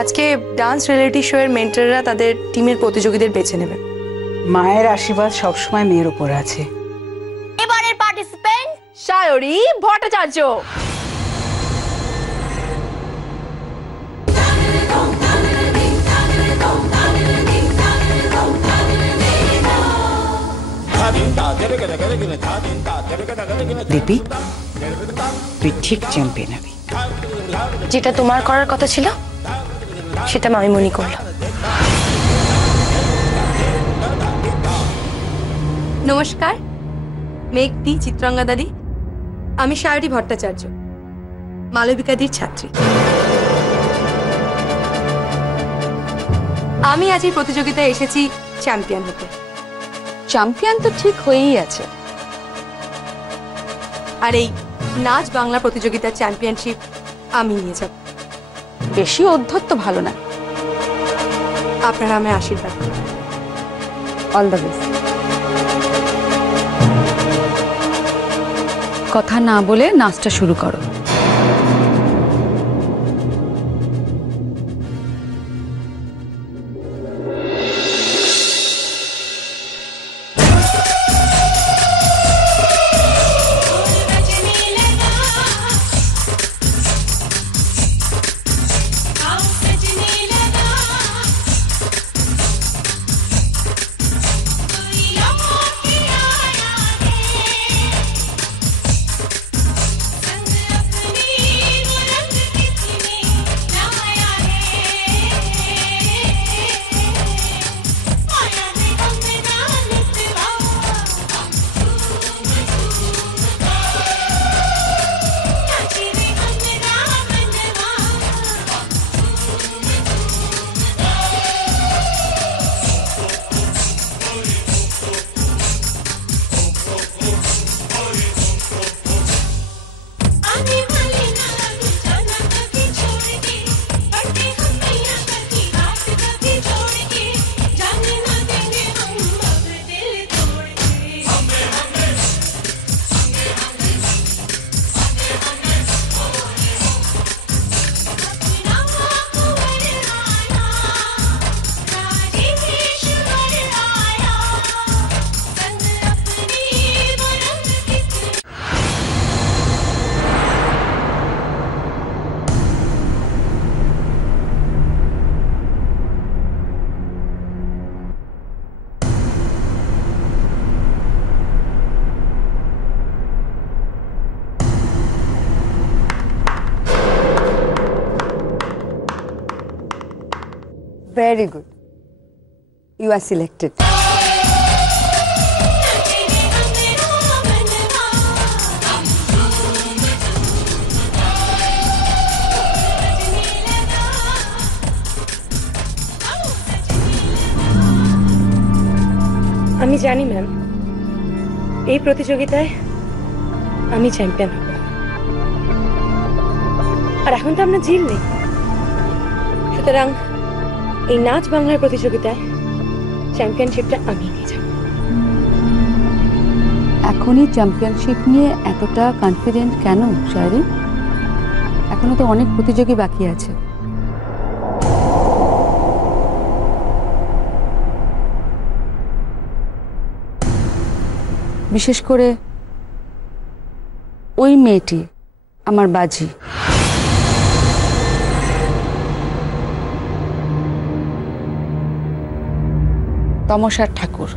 আজকে dance reality show এর মেন্টররা তাদের টিমের প্রতিযোগীদের বেছে নেবে। মায়ের আশীর্বাদ সবসময় মেয়ের উপর আছে। এবারের পার্টিসিপেন্ট সায়রী ভট্টাচার্য। লিপি, তুই ঠিক চ্যাম্পিয়ন হবি। যেটা তোমার করার কথা ছিল সেটা মামিমণি করলাম। নমস্কার, মেঘদি, চিত্রাঙ্গাদাদি। আমি সায়রী ভট্টাচার্য, মালবিকাদির ছাত্রী। আমি আজ এই প্রতিযোগিতায় এসেছি চ্যাম্পিয়ন হতে। চ্যাম্পিয়ন তো ঠিক হয়েই আছে, আর এই নাচ বাংলা প্রতিযোগিতার চ্যাম্পিয়নশিপ আমি নিয়ে যাব। বেশি অধ্যত্ত ভালো না। আপনারা আমায় আশীর্বাদ করুন। All the best. কথা না বলে নাচটা শুরু করো। Very good. You are selected. আমি জানি ম্যাম, এই প্রতিযোগিতায় আমি চ্যাম্পিয়ন হব। আর এখন তো আমরা জিতলি, সুতরাং এই নাচ বাংলার প্রতিযোগিতায় চ্যাম্পিয়নশিপটা আমি নিয়ে যাব। এখনই চ্যাম্পিয়নশিপ নিয়ে এতটা কনফিডেন্ট কেন সায়রী? এখনো তো অনেক প্রতিযোগী বাকি আছে। বিশেষ করে ওই মেয়েটি আমার বাজি। তমসার ঠাকুর।